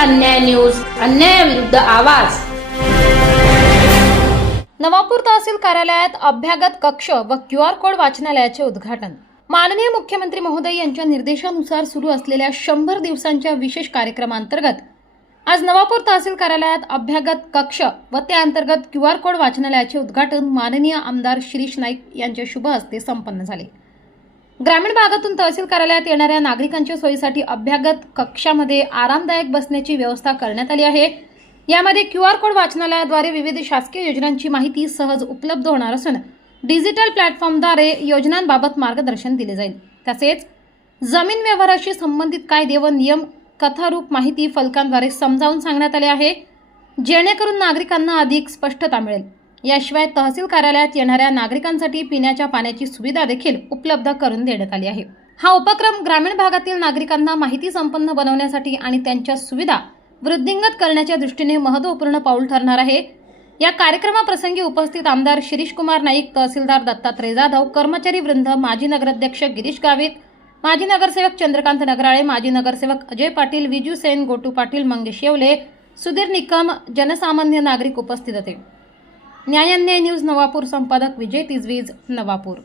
अन्याय न्यूज अन्यायाविरुद्ध आवाज. नवापूर तहसील कार्यालयात अभ्यागत कक्ष व क्यू आर कोड वाचनालयाचे उद्घाटन. माननीय मुख्यमंत्री महोदय यांच्या निर्देशानुसार सुरू असलेल्या शंभर दिवसांच्या विशेष कार्यक्रमांतर्गत आज नवापूर तहसील कार्यालयात अभ्यागत कक्ष व त्याअंतर्गत क्यू आर कोड वाचनालयाचे उद्घाटन माननीय आमदार शिरीष नाईक यांच्या शुभ हस्ते संपन्न झाले. ग्रामीण भागातून तहसील कार्यालयात येणाऱ्या नागरिकांच्या सोयीसाठी अभ्यागत कक्षामध्ये आरामदायक बसण्याची व्यवस्था करण्यात आली आहे. यामध्ये क्यू आर कोड वाचनालयाद्वारे विविध शासकीय योजनांची माहिती सहज उपलब्ध होणार असून डिजिटल प्लॅटफॉर्मद्वारे योजनांबाबत मार्गदर्शन दिले जाईल. तसेच जमीन व्यवहाराशी संबंधित कायदे व नियम कथारूप माहिती फलकांद्वारे समजावून सांगण्यात आले आहे. जेणेकरून नागरिकांना अधिक स्पष्टता मिळेल. याशिवाय तहसील कार्यालयात येणाऱ्या नागरिकांसाठी पिण्याच्या पाण्याची सुविधा देखील उपलब्ध करून देण्यात आली आहे. हा उपक्रम ग्रामीण भागातील नागरिकांना माहिती संपन्न बनवण्यासाठी आणि त्यांच्या सुविधा वृद्धिंगत करण्याच्या दृष्टीने महत्त्वपूर्ण पाऊल ठरणार आहे. या कार्यक्रमाप्रसंगी उपस्थित आमदार शिरीष कुमार नाईक तहसीलदार दत्तात्रय जाधव कर्मचारी वृंद माजी नगराध्यक्ष गिरीश गावित माजी नगरसेवक चंद्रकांत नगराळे माजी नगरसेवक अजय पाटील विजू सेन गोटू पाटील मंगेश येवले सुधीर निकम जनसामान्य नागरिक उपस्थित होते. न्यायान्याय न्यूज नवापूर संपादक विजय तिजवीज नवापूर.